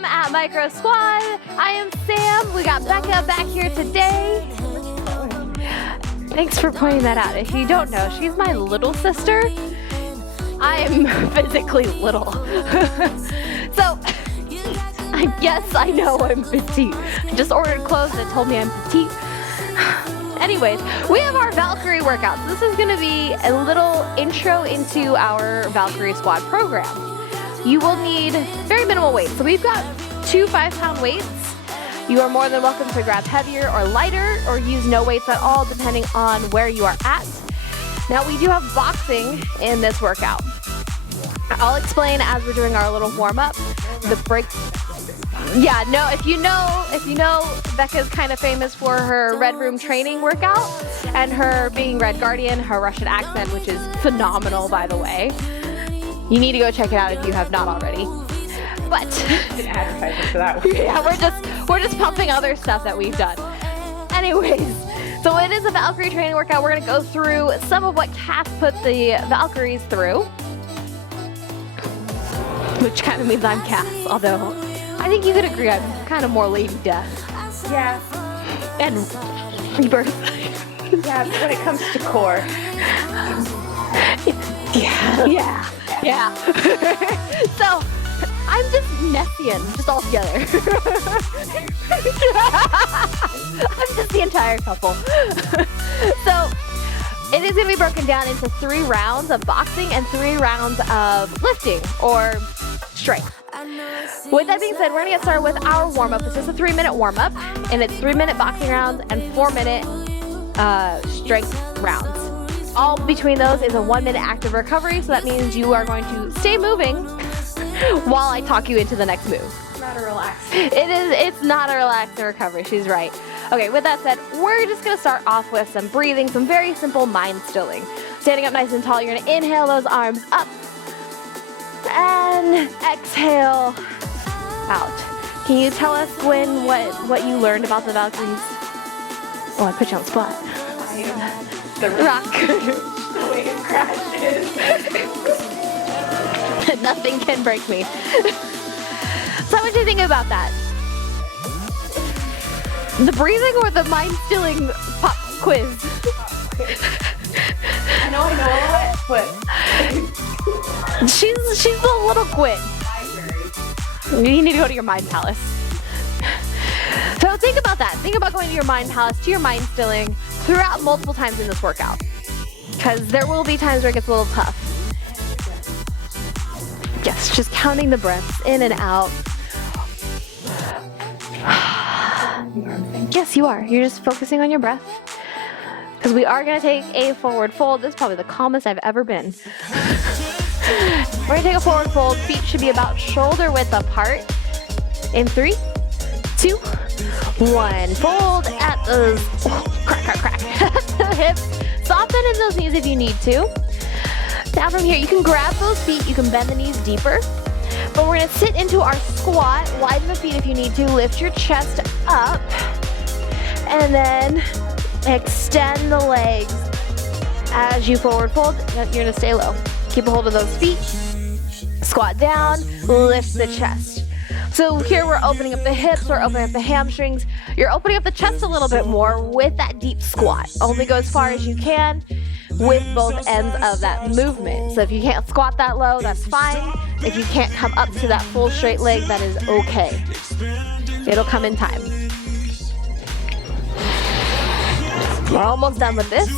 Welcome at Micro Squad. I am Sam. We got Becca back here today. Thanks for pointing that out. If you don't know, she's my little sister. I'm physically little. So, I guess I know I'm petite. I just ordered clothes that told me I'm petite. Anyways, we have our Valkyrie workouts. This is gonna be a little intro into our Valkyrie squad program. You will need very minimal weights. So we've got 2 5-pound weights. You are more than welcome to grab heavier or lighter or use no weights at all depending on where you are at. Now we do have boxing in this workout. I'll explain as we're doing our little warm up. The break. Yeah, no, if you know, Becca's kind of famous for her Red Room training workout and her being Red Guardian, her Russian accent, which is phenomenal, by the way. You need to go check it out if you have not already. But advertising for that one. Yeah, we're just pumping other stuff that we've done. Anyways, so it is a Valkyrie training workout. We're gonna go through some of what Cass put the Valkyries through, which kind of means I'm Cass, although I think you could agree I'm kind of more Lady Death. Yeah. And Rebirth. Yeah, when it comes to core. Yeah. So, I'm just Nessian, just all together. I'm just the entire couple. So, it is going to be broken down into 3 rounds of boxing and 3 rounds of lifting or strength. With that being said, we're gonna get started with our warm-up. This is a 3-minute warm-up, and it's 3-minute boxing rounds and 4-minute strength rounds. All between those is a 1-minute active recovery, so that means you are going to stay moving while I talk you into the next move. It's not a relaxing. It's not a relaxing recovery, she's right. Okay, with that said, we're just gonna start off with some breathing, some very simple mind stilling. Standing up nice and tall, you're gonna inhale those arms up, and exhale out. Can you tell us, Gwen, what you learned about the Valkyries? Oh, I put you on the spot. The rock. The way it crashes. Nothing can break me. So what do you think about that? The breathing or the mind stilling pop quiz? I know a lot, but She's the little Gwen. You need to go to your mind palace. So think about that. Think about going to your mind palace, to your mind stilling throughout multiple times in this workout. Because there will be times where it gets a little tough. Yes, just counting the breaths in and out. Yes, you are. You're just focusing on your breath. Because we are going to take a forward fold. This is probably the calmest I've ever been. We're going to take a forward fold. Feet should be about shoulder width apart. In 3, 2, 1. Fold at those, crack, at the hips. Soften in those knees if you need to. Now from here, you can grab those feet. You can bend the knees deeper. But we're going to sit into our squat. Widen the feet if you need to. Lift your chest up. And then extend the legs as you forward fold. You're going to stay low. Keep a hold of those feet. Squat down. Lift the chest. So here we're opening up the hips. We're opening up the hamstrings. You're opening up the chest a little bit more with that deep squat. Only go as far as you can with both ends of that movement. So if you can't squat that low, that's fine. If you can't come up to that full straight leg, that is okay. It'll come in time. We're almost done with this.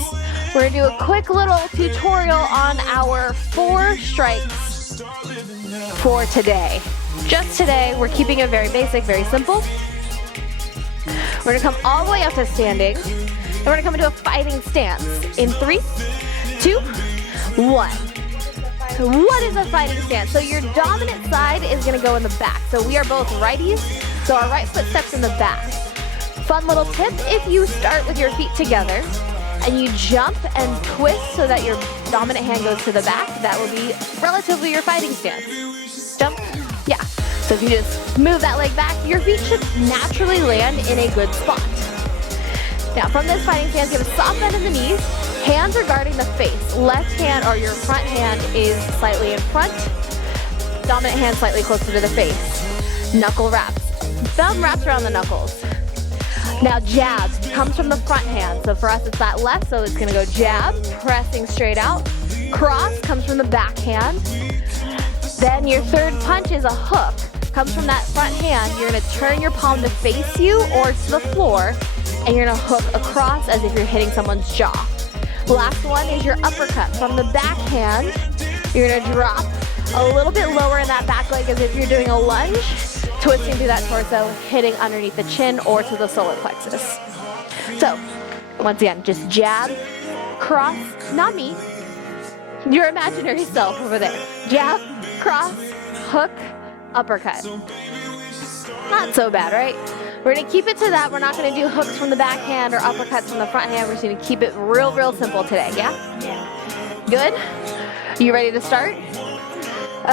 We're gonna do a quick little tutorial on our 4 strikes for today. Just today, we're keeping it very basic, very simple. We're gonna come all the way up to standing. Then we're gonna come into a fighting stance. In 3, 2, 1. What is a fighting stance? So your dominant side is gonna go in the back. So we are both righties, so our right foot steps in the back. Fun little tip, if you start with your feet together and you jump and twist so that your dominant hand goes to the back, that will be relatively your fighting stance. Jump, yeah. So if you just move that leg back, your feet should naturally land in a good spot. Now from this fighting stance, give a soft bend in the knees. Hands are guarding the face. Left hand or your front hand is slightly in front. Dominant hand slightly closer to the face. Knuckle wraps. Thumb wraps around the knuckles. Now jab comes from the front hand. So for us it's that left, so it's gonna go jab, pressing straight out. Cross comes from the back hand. Then your third punch is a hook. Comes from that front hand. You're gonna turn your palm to face you or to the floor, and you're gonna hook across as if you're hitting someone's jaw. Last one is your uppercut. From the back hand, you're gonna drop a little bit lower in that back leg as if you're doing a lunge, twisting through that torso, hitting underneath the chin or to the solar plexus. So, once again, just jab, cross, not me, your imaginary self over there. Jab, cross, hook, uppercut. Not so bad, right? We're gonna keep it to that. We're not gonna do hooks from the back hand or uppercuts from the front hand. We're just gonna keep it real simple today, yeah? Yeah. Good? You ready to start?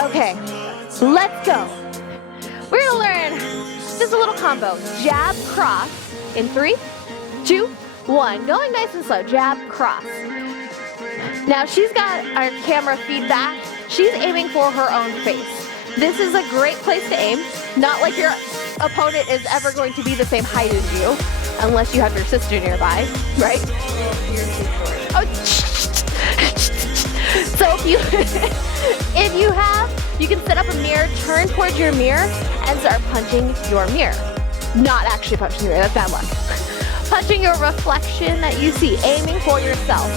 Okay, let's go. We're gonna learn just a little combo. Jab, cross in 3, 2, 1. Going nice and slow. Jab, cross. Now she's got our camera feedback. She's aiming for her own face. This is a great place to aim. Not like your opponent is ever going to be the same height as you, unless you have your sister nearby, right? Oh, so if you you can set up a mirror, turn towards your mirror, and start punching your mirror. Not actually punching your mirror, that's bad luck. Punching your reflection that you see, aiming for yourself.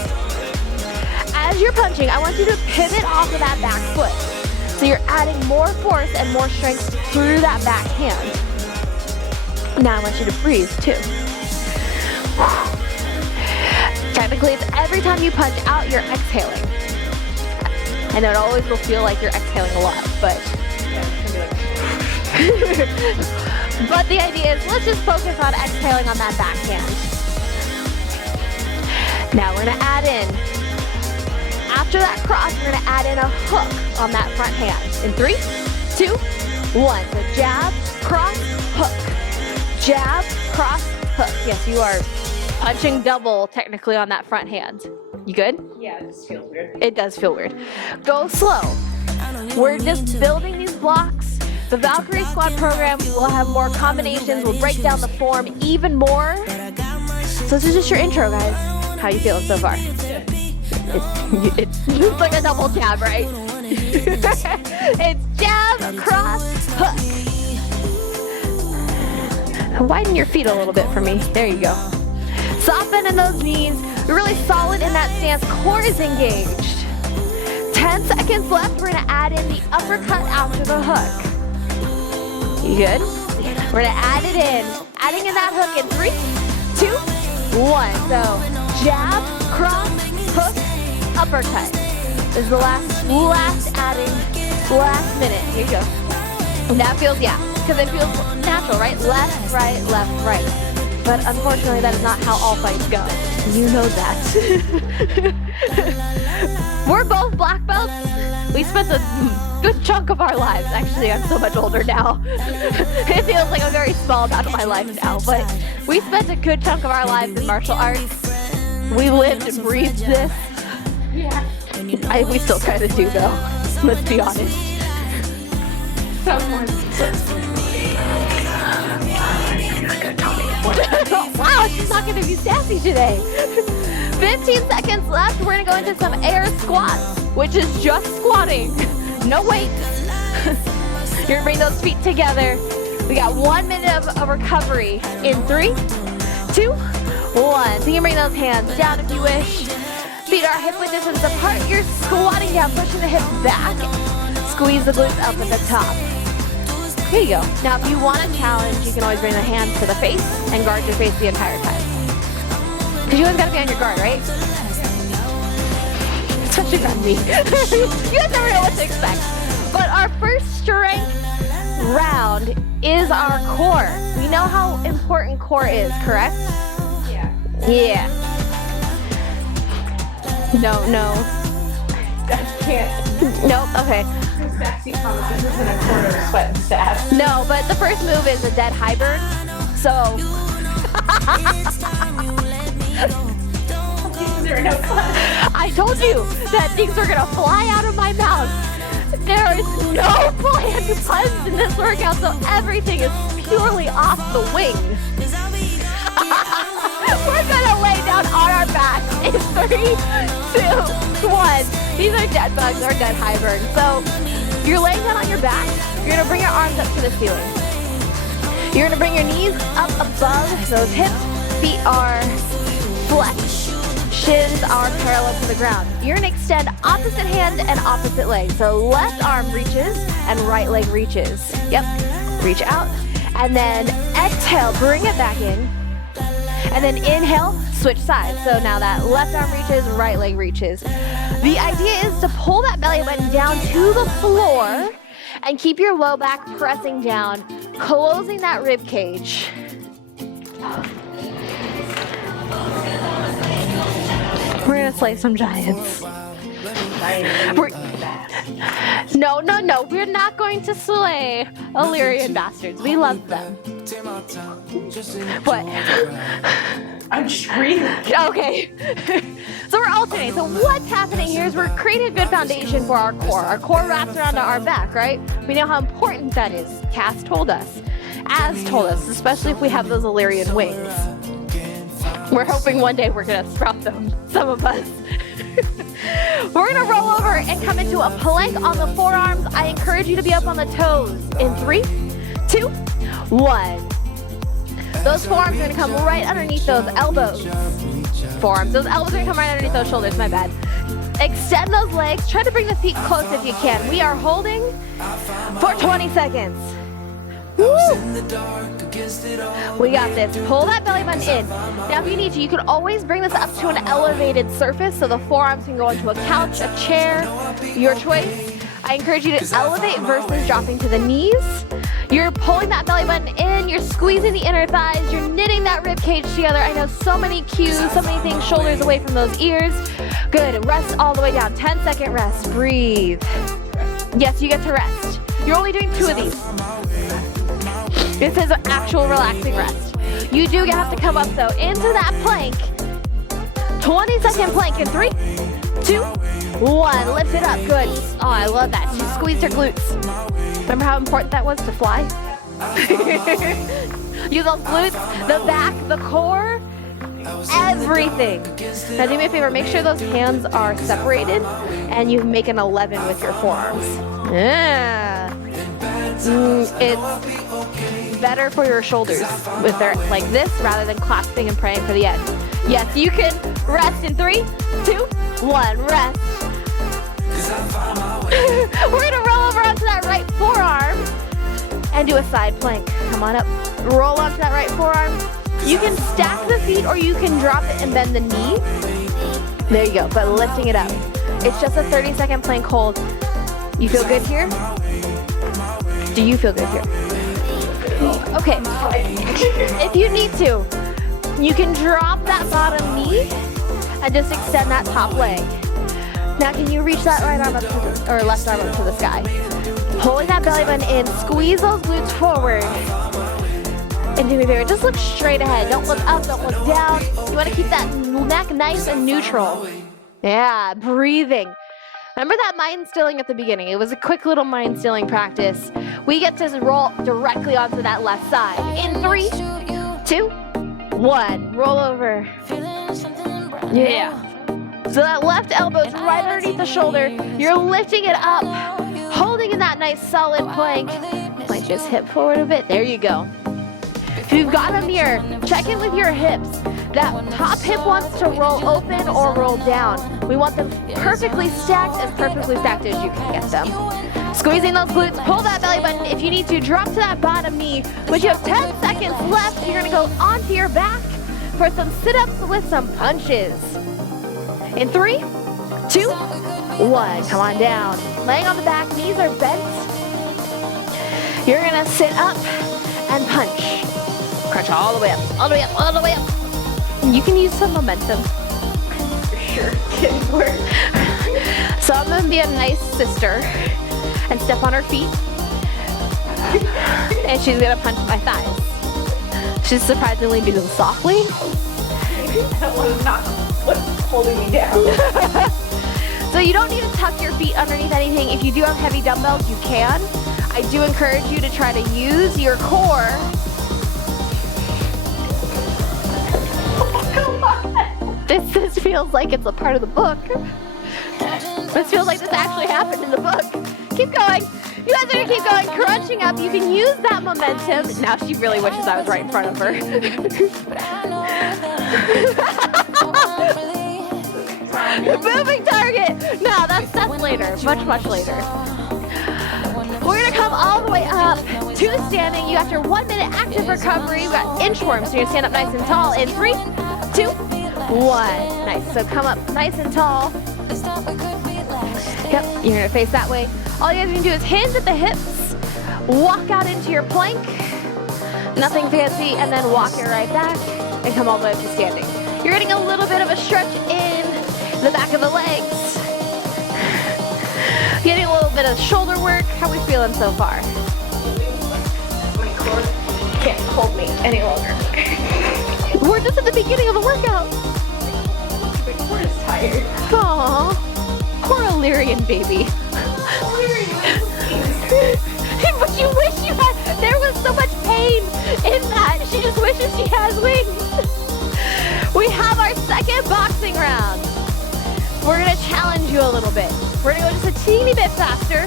As you're punching, I want you to pivot off of that back foot. So you're adding more force and more strength through that back hand. Now I want you to breathe too. Technically, it's every time you punch out, you're exhaling. I know it always will feel like you're exhaling a lot, but but the idea is let's just focus on exhaling on that back hand. Now we're gonna add in, after that cross, we're gonna add in a hook on that front hand. In 3, 2, 1. So jab, cross, hook. Jab, cross, hook. Yes, you are punching double technically on that front hand. You good? Yeah, it just feels weird. It does feel weird. Go slow. We're just building these blocks. The Valkyrie squad program will have more combinations. We'll break down the form even more. So this is just your intro, guys. How you feeling so far? It's like a double jab, right? It's jab, cross, hook. Widen your feet a little bit for me. There you go. Soften in those knees. You're really solid in that stance. Core is engaged. 10 seconds left. We're gonna add in the uppercut after the hook. You good? We're gonna add it in. Adding in that hook in 3, 2, 1. So jab, cross, hook, uppercut. This is the last adding, last minute. Here you go. And that feels, yeah, because it feels natural, right? Left, right. But unfortunately, that is not how all fights go. You know that. We're both black belts. We spent a good chunk of our lives. Actually, I'm so much older now. It feels like a very small amount of my life now. But we spent a good chunk of our lives in martial arts. We lived and breathed this. Yeah. We still kind of do, though. Let's be honest. Someone. Wow, she's not going to be sassy today. 15 seconds left. We're going to go into some air squats, which is just squatting. No weight. You're going to bring those feet together. We got 1 minute of recovery in 3, 2, 1. So you can bring those hands down if you wish. Feet are hip width distance apart. You're squatting down, pushing the hips back. Squeeze the glutes up at the top. Here you go. Now, if you want a challenge, you can always bring the hands to the face and guard your face the entire time. Because you always got to be on your guard, right? Especially around me. You guys never know what to expect. But our first strength round is our core. We know how important core is, correct? Yeah. Yeah. No. I can't. Nope, okay. Sassy comments. This isn't a quarter of sweat and sass. No, but the first move is a dead hybrid. So. These are no fun. I told you that things are gonna fly out of my mouth. There is no plan few puns in this workout, so everything is purely off the wing. We're gonna lay down on our back in 3, 2, 1. These are dead bugs or dead high burn. So you're laying down on your back. You're gonna bring your arms up to the ceiling. You're gonna bring your knees up above those hips. Feet are flexed. Shins are parallel to the ground. You're gonna extend opposite hand and opposite leg. So left arm reaches and right leg reaches. Yep, reach out. And then exhale, bring it back in. And then inhale, switch sides. So now that left arm reaches, right leg reaches. The idea is to pull that belly button down to the floor and keep your low back pressing down, closing that rib cage. We're gonna slay some giants. No, we're not going to slay Illyrian bastards. We love them. What? I'm just breathing. Okay. So we're alternating. So what's happening here is we're creating a good foundation for our core. Our core wraps around our back, right? We know how important that is. Cass told us. Az told us, especially if we have those Illyrian wings. We're hoping one day we're gonna sprout them, some of us. We're gonna roll over and come into a plank on the forearms. I encourage you to be up on the toes in 3, 2, 1. Those forearms are gonna come right underneath those elbows. Forearms, those elbows are gonna come right underneath those shoulders, my bad. Extend those legs, try to bring the feet close if you can. We are holding for 20 seconds. Woo! We got this. Pull that belly button in. Now if you need to, you can always bring this up to an elevated surface so the forearms can go into a couch, a chair, your choice. I encourage you to elevate versus dropping to the knees. You're pulling that belly button in, you're squeezing the inner thighs, you're knitting that rib cage together. I know so many cues, so many things, shoulders away from those ears. Good, rest all the way down. 10-second rest, breathe. Yes, you get to rest. You're only doing 2 of these. This is an actual relaxing rest. You do have to come up though into that plank. 20-second plank in 3, 2, 1. Lift it up, good. Oh, I love that. She squeezed her glutes. Remember how important that was to fly? Use those glutes, the back, the core, everything. Now do me a favor, make sure those hands are separated and you make an 11 with your forearms. Yeah. It's better for your shoulders with their like this rather than clasping and praying for the end. Yes, you can rest in 3, 2, 1, rest. We're gonna roll over onto that right forearm and do a side plank. Come on up, roll onto that right forearm. You can stack the feet or you can drop it and bend the knee. There you go, but lifting it up. It's just a 30-second plank hold. You feel good here? Do you feel good here? Okay. If you need to, you can drop that bottom knee and just extend that top leg. Now can you reach that right arm up to the, or left arm up to the sky? Pulling that belly button in, squeeze those glutes forward. And do me a favor, just look straight ahead. Don't look up, don't look down. You want to keep that neck nice and neutral. Yeah, breathing. Remember that mind stilling at the beginning? It was a quick little mind stilling practice. We get to roll directly onto that left side. In 3, 2, 1. Roll over. Yeah. So that left elbow's right underneath the shoulder. You're lifting it up, holding in that nice solid plank. Might just hip forward a bit. There you go. If you've got a mirror, check in with your hips. That top hip wants to roll open or roll down. We want them perfectly stacked, as perfectly stacked as you can get them. Squeezing those glutes, pull that belly button. If you need to, drop to that bottom knee. But you have 10 seconds left. You're gonna go onto your back for some sit-ups with some punches. In 3, 2, 1, come on down. Laying on the back, knees are bent. You're gonna sit up and punch. Crunch all the way up, all the way up, all the way up. You can use some momentum. For sure, didn't work. So I'm gonna be a nice sister and step on her feet. And she's gonna punch my thighs. She's surprisingly doing them softly. That was not what's holding me down. So you don't need to tuck your feet underneath anything. If you do have heavy dumbbells, you can. I do encourage you to try to use your core. This feels like it's a part of the book. This feels like this actually happened in the book. Keep going. You guys are gonna keep going, crunching up. You can use that momentum. Now she really wishes I was right in front of her. Moving target. No, that's later. Much later. We're gonna come all the way up to standing. You got your 1 minute active recovery. We got inchworms, so you're gonna stand up nice and tall in 3, 2, 1. Nice. So come up nice and tall. Yep. You're gonna face that way. All you guys are gonna do is hinge at the hips, walk out into your plank, nothing fancy, and then walk it right back and come all the way up to standing. You're getting a little bit of a stretch in the back of the legs. Getting a little bit of shoulder work. How are we feeling so far? My core can't hold me any longer. We're just at the beginning of the workout. My core is tired. Aww, poor Illyrian baby. But you wish you had, there was so much pain in that. She just wishes she has wings. We have our second boxing round. We're gonna challenge you a little bit. We're gonna go just a teeny bit faster,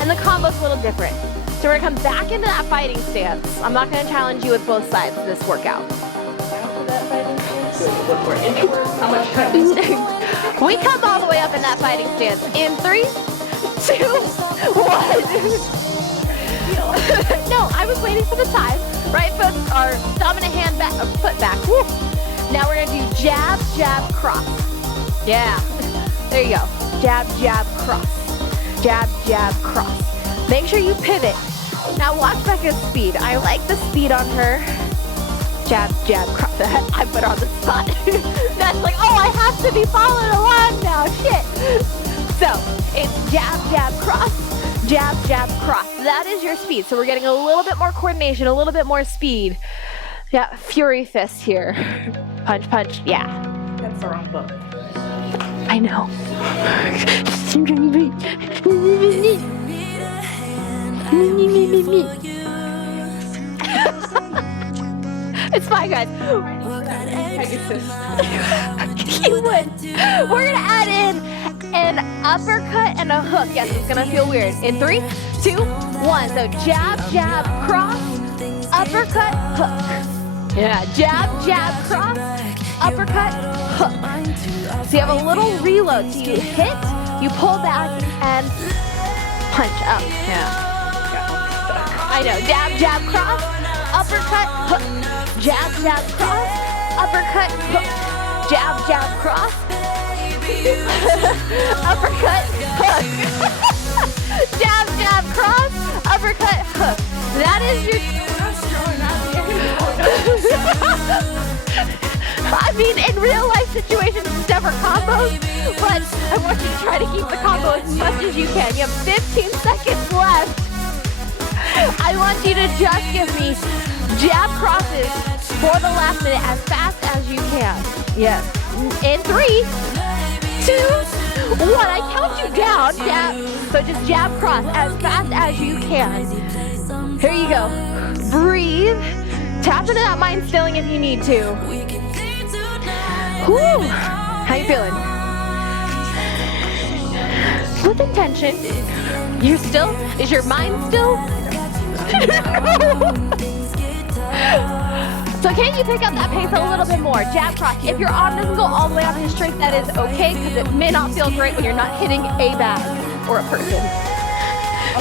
and the combo's a little different. So we're gonna come back into that fighting stance. I'm not gonna challenge you with both sides of this workout. After that fighting stance, so you look more introverted. How much time is it? We come all the way up in that fighting stance. In 3, 2, 1. No, I was waiting for the time. Right foot, our dominant hand back, foot back. Woo. Now we're gonna do jab, jab, cross. Yeah, there you go. Jab, jab, cross. Jab, jab, cross. Make sure you pivot. Now watch Becca's speed. I like the speed on her. Jab, jab, cross. I put her on the spot. That's like, oh, I have to be following along now. Shit. So it's jab, jab, cross. Jab, jab, cross. That is your speed. So we're getting a little bit more coordination, a little bit more speed. Yeah, fury fist here. Punch, punch. Yeah. That's the wrong book. I know. It's fine, guys. You would. We're gonna add in an uppercut and a hook. Yes, it's gonna feel weird. In 3, 2, 1. So jab, jab, cross, uppercut, hook. Yeah, jab, jab, cross, uppercut, hook. So you have a little reload. So you hit, you pull back, and punch up. Yeah. I know. Jab, jab, cross, uppercut, hook. Jab, jab, cross, uppercut, hook. Jab, jab, cross, uppercut, hook. Jab, jab, cross, uppercut, hook. That is your... I mean, in real life situations, it's never combos, but I want you to try to keep the combo as much as you can. You have 15 seconds left. I want you to just give me jab crosses for the last minute as fast as you can. Yes. In 3, 2, 1. I count you down. Jab. So just jab cross as fast as you can. Here you go. Breathe. Tap into that mind stilling if you need to. Whew. How you feeling? With intention. You're still? Is your mind still? So can you pick up that pace a little bit more? Jab cross. If your arm doesn't go all the way out to straight, that is okay, because it may not feel great when you're not hitting a bag or a person.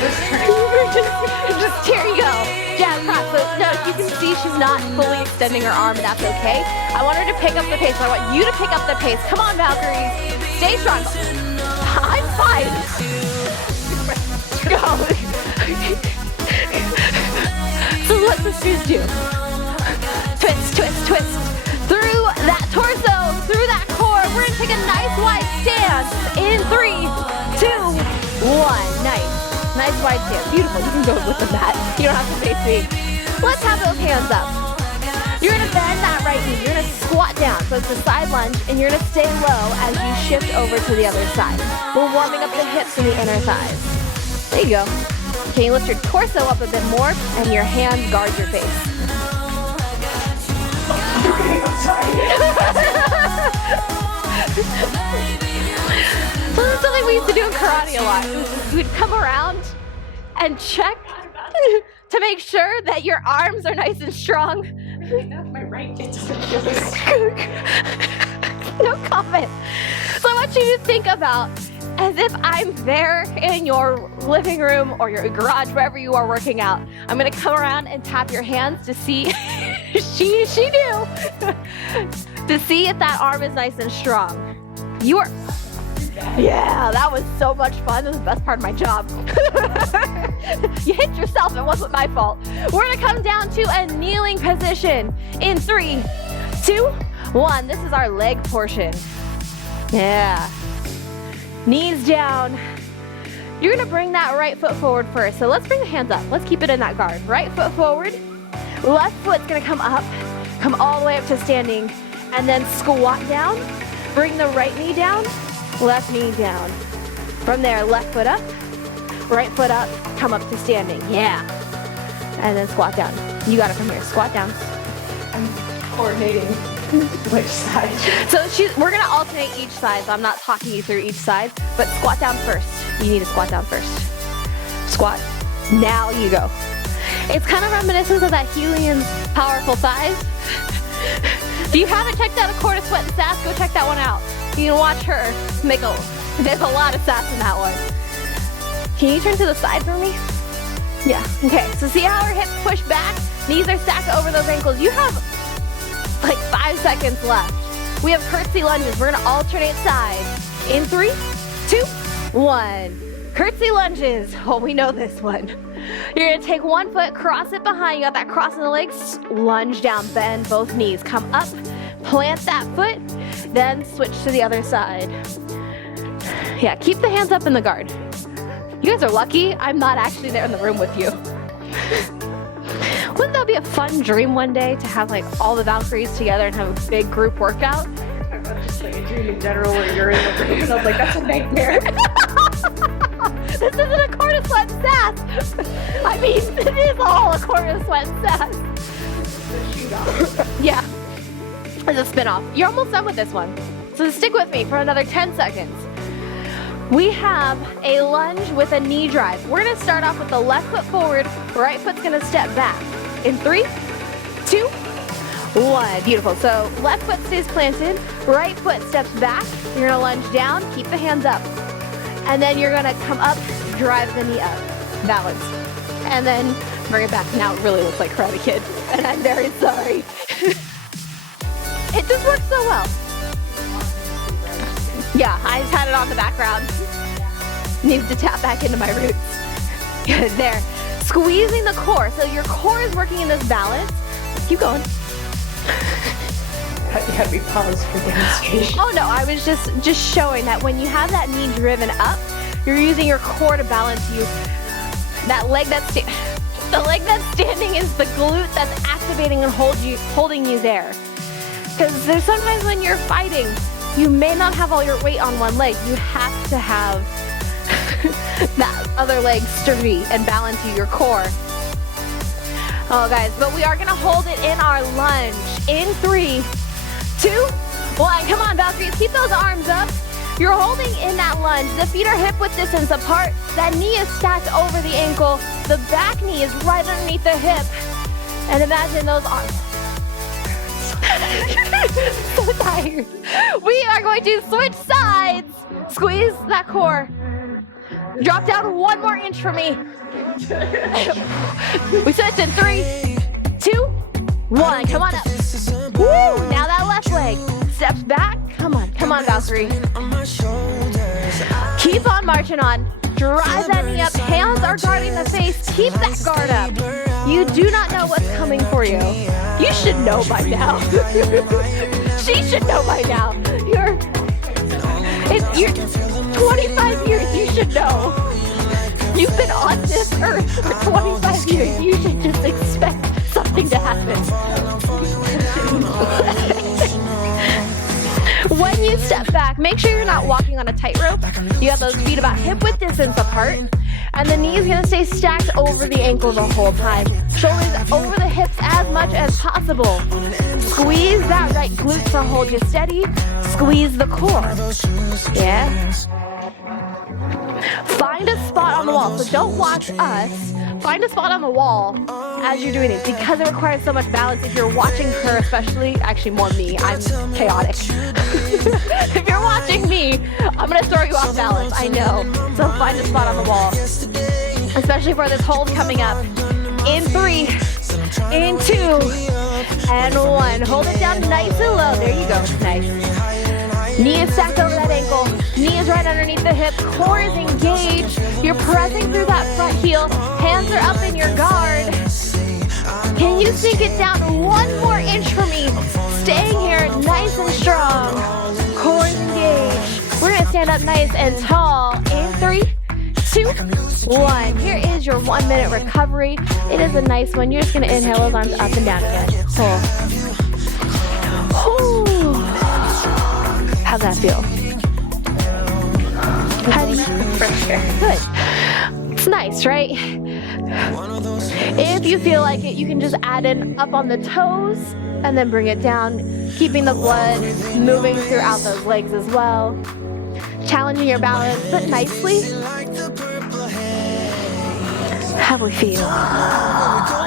Just here you go. Jab cross. So no, you can see she's not fully extending her arm, and that's okay. I want her to pick up the pace. I want you to pick up the pace. Come on, Valkyries. Stay strong. I'm fine. Go. So what the shoes do? Twist, twist, twist. Through that torso, through that core. We're gonna take a nice wide stance. In 3, 2, 1. Nice. Nice wide stance. Beautiful. You can go with the mat. You don't have to face me. Let's have those hands up. You're gonna bend that right knee. You're gonna squat down. So it's a side lunge, and you're gonna stay low as you shift over to the other side. We're warming up the hips and the inner thighs. There you go. Can you lift your torso up a bit more and your hands guard your face? So this is something we used to do in karate a lot. We'd come around and check to make sure that your arms are nice and strong. My right, it doesn't feel as good. No comment. So I want you to think about as if I'm there in your living room or your garage, wherever you are working out. I'm gonna come around and tap your hands to see, she knew, to see if that arm is nice and strong. You are, yeah, that was so much fun. That was the best part of my job. You hit yourself, it wasn't my fault. We're gonna come down to a kneeling position in 3, 2, 1. This is our leg portion. Yeah. Knees down. You're gonna bring that right foot forward first. So let's bring the hands up. Let's keep it in that guard. Right foot forward. Left foot's gonna come up, come all the way up to standing, and then squat down. Bring the right knee down, left knee down. From there, left foot up, right foot up, come up to standing. Yeah. And then squat down. You got it from here. Squat down. I'm coordinating which side. So we're gonna alternate each side, so I'm not talking you through each side, but squat down first. You need to squat down first. Squat. Now you go. It's kind of reminiscent of that Helium's powerful thighs. If you haven't checked out ACOTAR Sweat and Sass, go check that one out. You can watch her there's a lot of sass in that one. Can you turn to the side for me? Yeah, okay. So see how her hips push back? Knees are stacked over those ankles. You have like 5 seconds left. We have curtsy lunges. We're gonna alternate sides. In 3, 2, 1. Curtsy lunges. Oh, we know this one. You're gonna take one foot, cross it behind. You got that cross in the legs. Lunge down, bend both knees. Come up, plant that foot, then switch to the other side. Yeah, keep the hands up in the guard. You guys are lucky I'm not actually there in the room with you. Wouldn't that be a fun dream one day to have like all the Valkyries together and have a big group workout? I'm just like a dream in general where you're in the room and I was like, that's a nightmare. This isn't ACOTAR Sweat and Sass. I mean, it is all ACOTAR Sweat and Sass. Yeah, it's a spin-off. You're almost done with this one. So stick with me for another 10 seconds. We have a lunge with a knee drive. We're gonna start off with the left foot forward, right foot's gonna step back. In 3, 2, 1. Beautiful. So left foot stays planted, right foot steps back. You're gonna lunge down, keep the hands up. And then you're gonna come up, drive the knee up. Balance. And then bring it back. Now it really looks like Karate Kid, and I'm very sorry. It just works so well. Yeah, I just had it on the background. Needs to tap back into my roots. Good, there. Squeezing the core. So your core is working in this balance. Keep going. You had me pause for demonstration. Oh no, I was just showing that when you have that knee driven up, you're using your core to balance you. That leg the leg that's standing is the glute that's activating and holding you there. Because there's sometimes when you're fighting, you may not have all your weight on one leg. You have to have that other leg sturdy and balance you, your core. Oh guys, but we are gonna hold it in our lunge. In 3, 2, 1. Come on, Valkyries, keep those arms up. You're holding in that lunge. The feet are hip width distance apart. That knee is stacked over the ankle. The back knee is right underneath the hip. And imagine those arms. So tired. We are going to switch sides. Squeeze that core. Drop down 1 more inch for me. We switch in 3, 2, 1. Come on up. Woo! Now that left leg steps back. Come on, Valkyrie. Keep on marching on. Drive that knee up. Hands are guarding the face. Keep that guard up. You do not know what's coming for you. You should know by now. She should know by now. You're 25 years. You should know. You've been on this earth for 25 years. You should just expect something to happen. When you step back, make sure you're not walking on a tightrope. You have those feet about hip width distance apart. And the knee is gonna stay stacked over the ankle the whole time. Shoulders over the hips as much as possible. Squeeze that right glute to hold you steady. Squeeze the core. Yeah. Find a spot on the wall. So don't watch us. Find a spot on the wall as you're doing it because it requires so much balance. If you're watching her, especially, actually more me, I'm chaotic. If you're watching me, I'm gonna throw you off balance, I know. So find a spot on the wall, especially for this hold coming up. In 3, in 2, and 1. Hold it down nice and low. There you go, nice. Knee is stacked over that ankle. Knee is right underneath the hip. Core is engaged. You're pressing through that front heel. Hands are up in your guard. Can you sink it down 1 more inch for me? Staying here nice and strong. Core is engaged. We're gonna stand up nice and tall. In 3, 2, 1. Here is your 1 minute recovery. It is a nice one. You're just gonna inhale those arms up and down again. Pull. How's that feel? How do you Good. It's nice, right? If you feel like it, you can just add in up on the toes and then bring it down, keeping the blood moving throughout those legs as well. Challenging your balance, but nicely. How do we feel?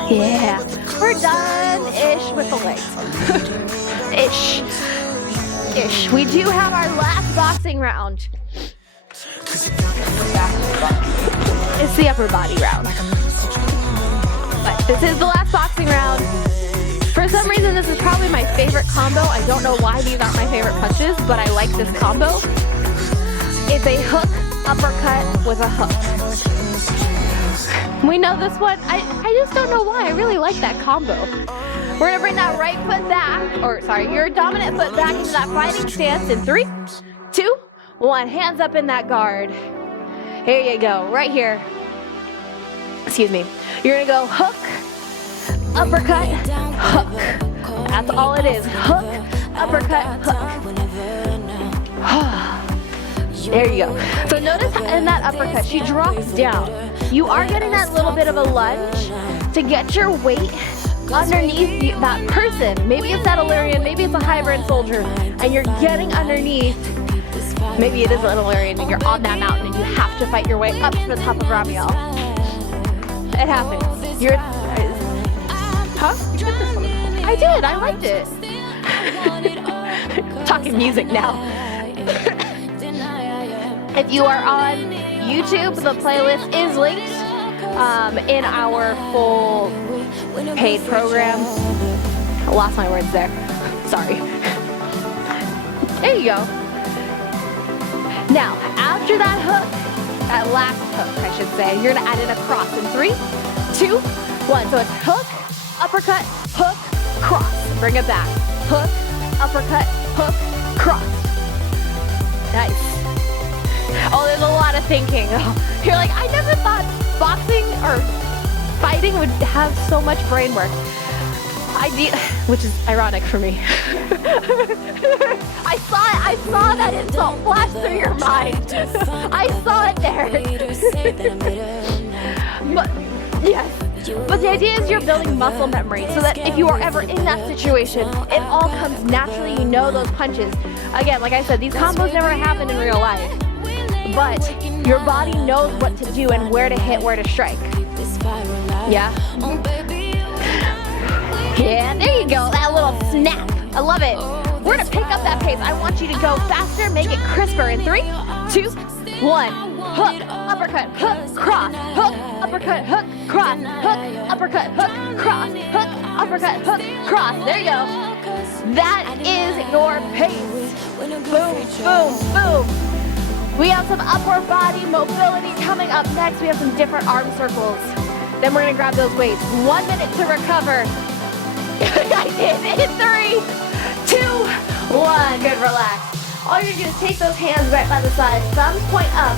Yeah. We're done-ish with the legs. Ish. We do have our last boxing round. It's the upper body round. But this is the last boxing round. For some reason, this is probably my favorite combo. I don't know why these aren't my favorite punches, but I like this combo. It's a hook, uppercut with a hook. We know this one. I just don't know why. I really like that combo. We're gonna bring that right foot back, your dominant foot back into that fighting stance in 3, 2, 1. Hands up in that guard. Here you go, right here. Excuse me. You're gonna go hook, uppercut, hook. That's all it is. Hook, uppercut, hook. There you go. So notice in that uppercut, she drops down. You are getting that little bit of a lunge to get your weight underneath that person. Maybe it's that Illyrian, maybe it's a hybrid soldier, and you're getting underneath. Maybe it is an Illyrian and you're on that mountain and you have to fight your way up to the top of Ramiel. It happens. Huh? You took this one. I did, I liked it. Talking music now. If you are on YouTube, the playlist is linked in our full paid program. I lost my words there. Sorry. There you go. Now, after that hook, that last hook, I should say, you're gonna add in a cross in 3, 2, 1. So it's hook, uppercut, hook, cross. Bring it back. Hook, uppercut, hook, cross. Nice. Oh, there's a lot of thinking. You're like, I never thought boxing or fighting would have so much brain work. Which is ironic for me. I saw that insult flash through your mind. I saw it there. But yes. But the idea is you're building muscle memory so that if you are ever in that situation, it all comes naturally. You know those punches. Again, like I said, these combos never happen in real life. But your body knows what to do and where to hit, where to strike. Yeah? Yeah, there you go. That little snap. I love it. We're going to pick up that pace. I want you to go faster, make it crisper in 3, 2, 1. Hook, uppercut, hook, cross. Hook, uppercut, hook, cross. Hook, uppercut, hook, cross. Hook, uppercut, hook, cross. There you go. That is your pace. Boom, boom, boom. We have some upper body mobility coming up next. We have some different arm circles. Then we're gonna grab those weights. 1 minute to recover. I did in 3, 2, 1. Good, relax. All you're gonna do is take those hands right by the side. Thumbs point up.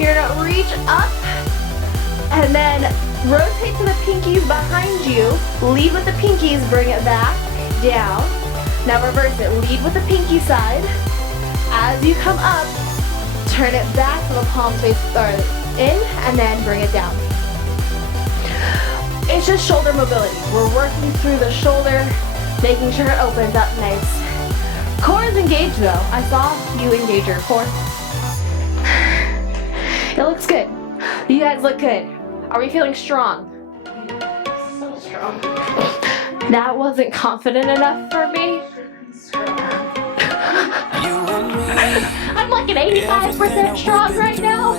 You're gonna reach up and then rotate to the pinkies behind you. Lead with the pinkies, bring it back, down. Now reverse it. Lead with the pinky side. As you come up, turn it back so the palms face in and then bring it down. It's just shoulder mobility. We're working through the shoulder, making sure it opens up nice. Core is engaged though. I saw you engage your core. It looks good. You guys look good. Are we feeling strong? So strong. That wasn't confident enough for me. I'm like an 85% strong right now.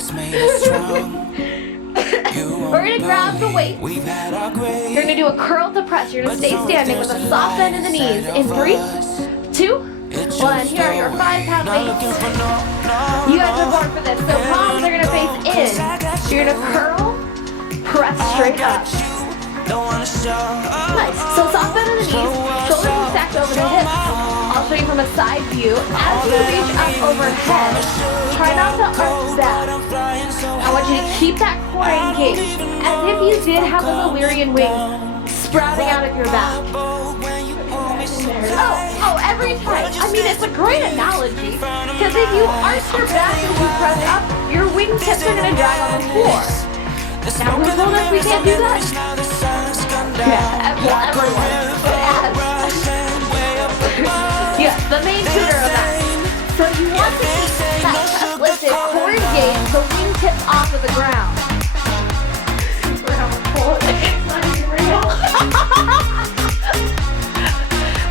We're gonna grab the weight. You're gonna do a curl to press. You're gonna stay standing with a soft bend in the knees. In 3, 2, 1. Here are your 5-pound weights. You guys are born for this. So palms are gonna face in. You're gonna curl, press straight up. Nice. So soft bend in the knees. Shoulders are stacked over the hips. I'll show you from a side view. As you reach up overhead, try not to arch back. I want you to keep that core engaged, as if you did have a Valyrian wing sprouting out of your back. Oh, every time. I mean, it's a great analogy, because if you arch your back and you press up, your wingtips are going to drag on the floor. Now, who told us we can't do that? Yeah, everyone. Yes, the main tutor of that. So you want to keep that chest lifted, core engaged, the wingtips off of the ground.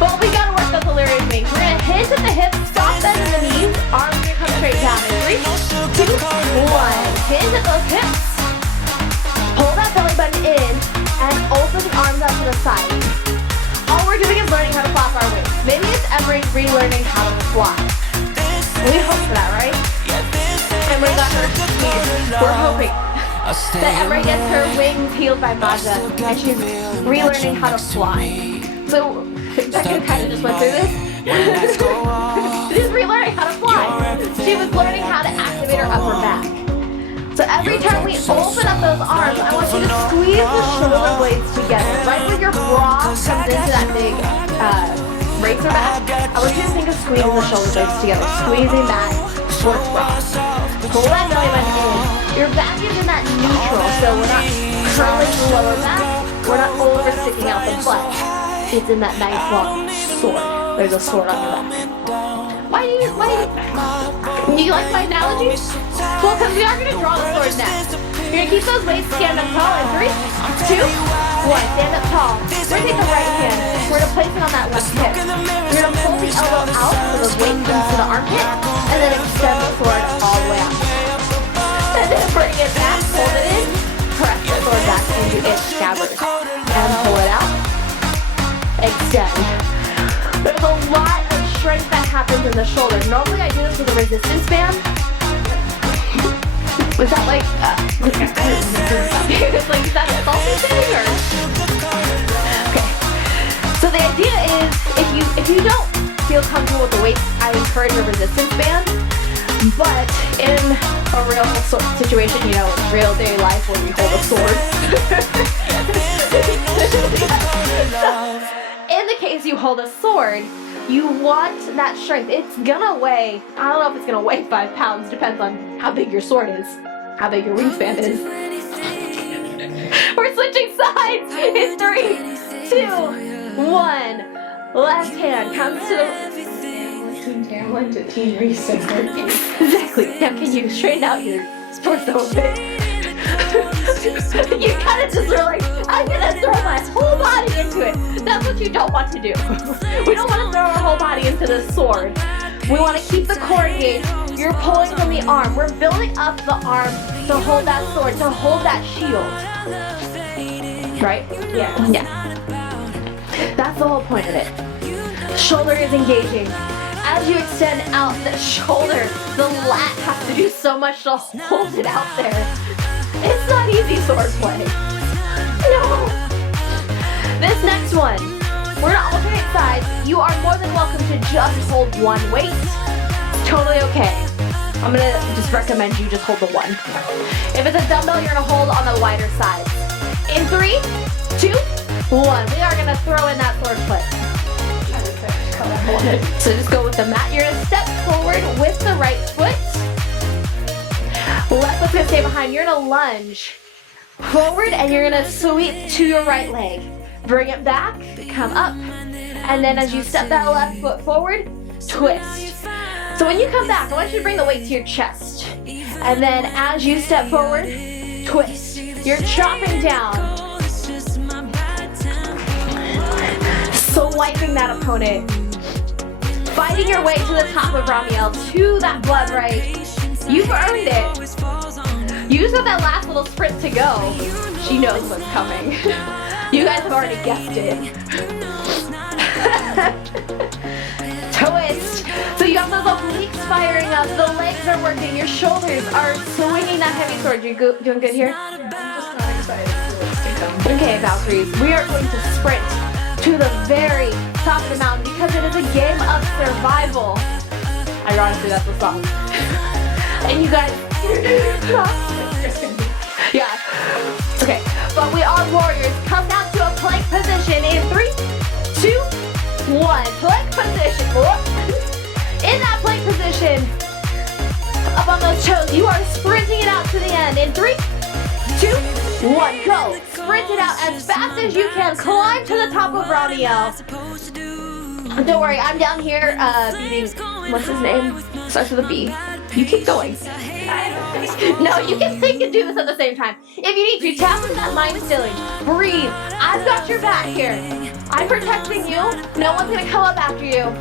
Well, we gotta work the Valyrian wings. We're gonna hinge at the hips, stop bend in the knees, arms are gonna come straight down. In 3, 2, 1. Hinge at those hips. Pull that belly button in and open the arms out to the side. All we're doing is learning how to flap our wings. Maybe it's Emery relearning how to fly. We hope for that, right? Emery got her wings. We're hoping that Emery gets her wings healed by Maja and she's relearning how to fly. So, Becca kind of just went through this. She's relearning how to fly. She was learning how to activate her upper back. So every time we open up those arms, I want you to squeeze the shoulder blades together. Right where your bra comes into that big racer back, I want you to think of squeezing the shoulder blades together. Squeezing that sports bra. Pull that belly button in. Your back is in that neutral, so we're not curling the lower back. We're not over sticking out the butt. It's in that nice long sword. There's a sword on your back. Why do you like my analogy? Well, because we are going to draw the sword next. You're going to keep those weights stand up tall in 3, 2, 1. Stand up tall. We're going to take the right hand. We're going to place it on that left hip. We're going to pull the elbow out so the weight comes to the armpit, and then extend the sword all the way out. And then bring it back, hold it in, press the sword back into its scabbard. And pull it out. Extend. There's a lot of strength that happens in the shoulder. Normally I do this with a resistance band. Was that like, it's like, is that a salty thing or? Okay. So the idea is, if you don't feel comfortable with the weights, I encourage a resistance band. But in a real situation, you know, real day life where we hold a sword. In the case you hold a sword, you want that strength. It's gonna weigh, I don't know if it's gonna weigh 5 pounds, depends on how big your sword is, how big your wingspan is. We're switching sides in 3, 2, 1. Left hand comes to the... Team Tamlin to Team Reese. Exactly. Now can you straighten out your torso a bit? You kind of just were like, I'm gonna throw my whole body into it. That's what you don't want to do. We don't want to throw our whole body into the sword. We want to keep the core engaged. You're pulling from the arm. We're building up the arm to hold that sword, to hold that shield. Right? Yeah. Yeah. That's the whole point of it. Shoulder is engaging. As you extend out the shoulder, the lat has to do so much to hold it out there. It's not easy sword play. No. This next one, we're gonna alternate sides. You are more than welcome to just hold one weight. Totally okay. I'm gonna just recommend you just hold the one. If it's a dumbbell, you're gonna hold on the wider side. In 3, 2, 1. We are gonna throw in that sword play. So just go with the mat. You're gonna step forward with the right foot. Left foot's gonna stay behind. You're gonna lunge forward and you're gonna sweep to your right leg. Bring it back, come up, and then as you step that left foot forward, twist. So when you come back, I want you to bring the weight to your chest. And then as you step forward, twist. You're chopping down. Swiping that opponent. Fighting your way to the top of Ramiel, to that blood right. You've earned it. You just got that last little sprint to go. She knows what's coming. You guys have already guessed it. Twist. So you got those obliques firing up, the legs are working, your shoulders are swinging that heavy sword. You doing good here? I'm just not excited for this to come. Okay, Valkyries, we are going to sprint to the very top of the mountain because it is a game of survival. Ironically, that's the song. And you guys, yeah. Okay, but we are warriors. Come down to a plank position in 3, 2, 1. Plank position. In that plank position, up on those toes, you are sprinting it out to the end. In 3, 2, 1, go. Sprint it out as fast as you can. Climb to the top of Ramiel. Don't worry, I'm down here beating, what's his name? Starts with a B. You keep going. No, you can think and do this at the same time. If you need to, tap into that mind stilling. Breathe. I've got your back here. I'm protecting you. No one's gonna come up after you.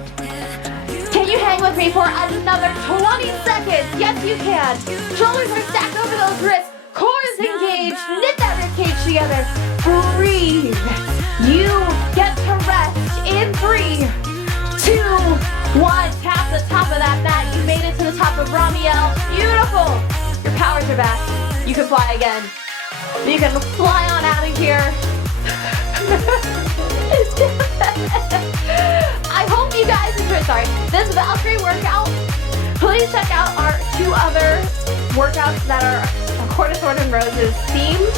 Can you hang with me for another 20 seconds? Yes, you can. Shoulders are stacked over those wrists. Core is engaged. Knit that rib cage together. Breathe. You get to rest in 3, 2, 1. Tap the top of that mat. You made it to the top of Ramiel. Beautiful. Your powers are back. You can fly again. You can fly on out of here. I hope you guys enjoyed, this Valkyrie workout. Please check out our 2 other workouts that are Court of Thorns and Roses themed.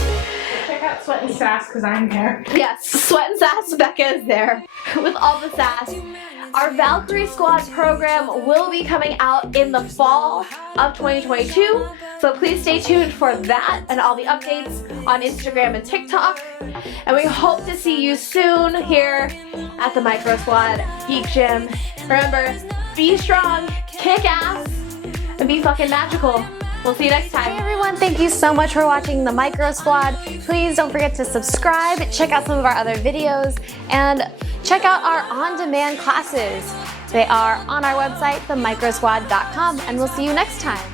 Check out Sweat and Sass because I'm there. Yes, Sweat and Sass, Becca is there with all the sass. Our Valkyrie Squad program will be coming out in the fall of 2022, so please stay tuned for that and all the updates on Instagram and TikTok. And we hope to see you soon here at the Micro Squad Geek Gym. Remember, be strong, kick ass, and be fucking magical. We'll see you next time. Hey everyone, thank you so much for watching the Micro Squad. Please don't forget to subscribe, check out some of our other videos, and check out our on-demand classes. They are on our website, themicrosquad.com, and we'll see you next time.